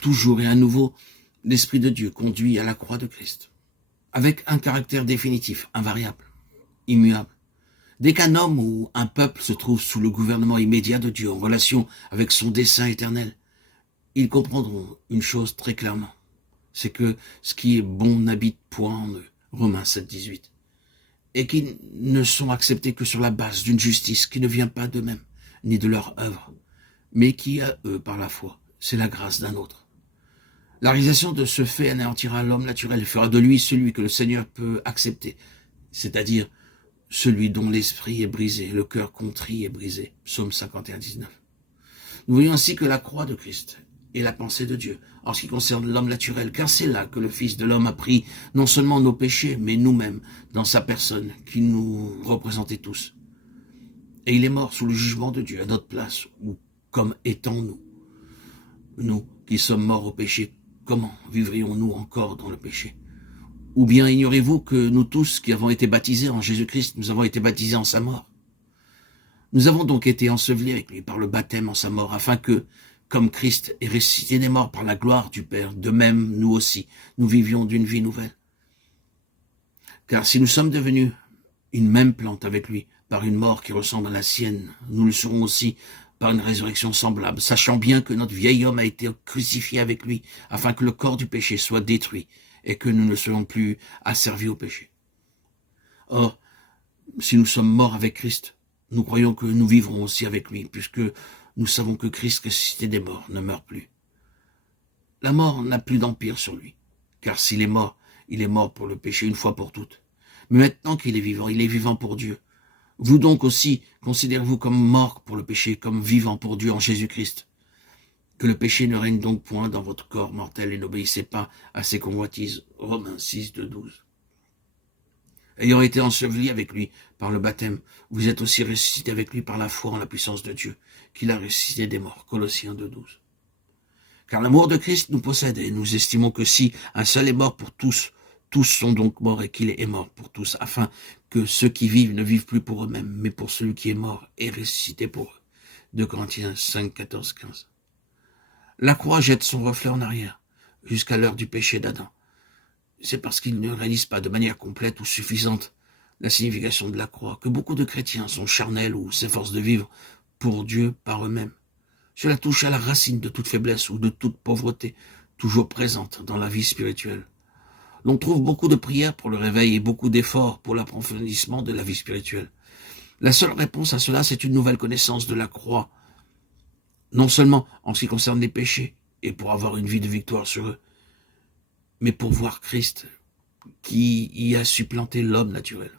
toujours et à nouveau, l'Esprit de Dieu conduit à la croix de Christ, avec un caractère définitif, invariable, immuable. Dès qu'un homme ou un peuple se trouve sous le gouvernement immédiat de Dieu, en relation avec son dessein éternel, ils comprendront une chose très clairement, c'est que ce qui est bon n'habite point en eux, Romains 7, 18, et qu'ils ne sont acceptés que sur la base d'une justice qui ne vient pas d'eux-mêmes, ni de leur œuvre, mais qui à eux par la foi, c'est la grâce d'un autre. La réalisation de ce fait anéantira l'homme naturel et fera de lui celui que le Seigneur peut accepter, c'est-à-dire celui dont l'esprit est brisé, le cœur contrit et brisé. Psaume 51, 19. Nous voyons ainsi que la croix de Christ est la pensée de Dieu en ce qui concerne l'homme naturel, car c'est là que le Fils de l'homme a pris non seulement nos péchés, mais nous-mêmes dans sa personne qui nous représentait tous. Et il est mort sous le jugement de Dieu à notre place, ou comme étant nous. Nous qui sommes morts au péché, comment vivrions-nous encore dans le péché? Ou bien ignorez-vous que nous tous qui avons été baptisés en Jésus-Christ, nous avons été baptisés en sa mort? Nous avons donc été ensevelis avec lui par le baptême en sa mort, afin que, comme Christ est ressuscité des morts par la gloire du Père, de même nous aussi, nous vivions d'une vie nouvelle. Car si nous sommes devenus une même plante avec lui, par une mort qui ressemble à la sienne, nous le serons aussi par une résurrection semblable, sachant bien que notre vieil homme a été crucifié avec lui, afin que le corps du péché soit détruit, et que nous ne soyons plus asservis au péché. Or, si nous sommes morts avec Christ, nous croyons que nous vivrons aussi avec lui, puisque nous savons que Christ ressuscité des morts ne meurt plus. La mort n'a plus d'empire sur lui, car s'il est mort, il est mort pour le péché une fois pour toutes. Mais maintenant qu'il est vivant pour Dieu. Vous donc aussi, considérez-vous comme mort pour le péché, comme vivant pour Dieu en Jésus-Christ. Que le péché ne règne donc point dans votre corps mortel et n'obéissez pas à ses convoitises. Romains 6, 2, 12. Ayant été ensevelis avec lui par le baptême, vous êtes aussi ressuscités avec lui par la foi en la puissance de Dieu, qu'il a ressuscité des morts. Colossiens 2, 12. Car l'amour de Christ nous possède et nous estimons que si un seul est mort pour tous, tous sont donc morts et qu'il est mort pour tous, afin que ceux qui vivent ne vivent plus pour eux-mêmes, mais pour celui qui est mort et ressuscité pour eux. 2 Corinthiens 5, 14, 15. La croix jette son reflet en arrière, jusqu'à l'heure du péché d'Adam. C'est parce qu'ils ne réalisent pas de manière complète ou suffisante la signification de la croix que beaucoup de chrétiens sont charnels ou s'efforcent de vivre pour Dieu par eux-mêmes. Cela touche à la racine de toute faiblesse ou de toute pauvreté, toujours présente dans la vie spirituelle. L'on trouve beaucoup de prières pour le réveil et beaucoup d'efforts pour l'approfondissement de la vie spirituelle. La seule réponse à cela, c'est une nouvelle connaissance de la croix, non seulement en ce qui concerne les péchés et pour avoir une vie de victoire sur eux, mais pour voir Christ qui y a supplanté l'homme naturel.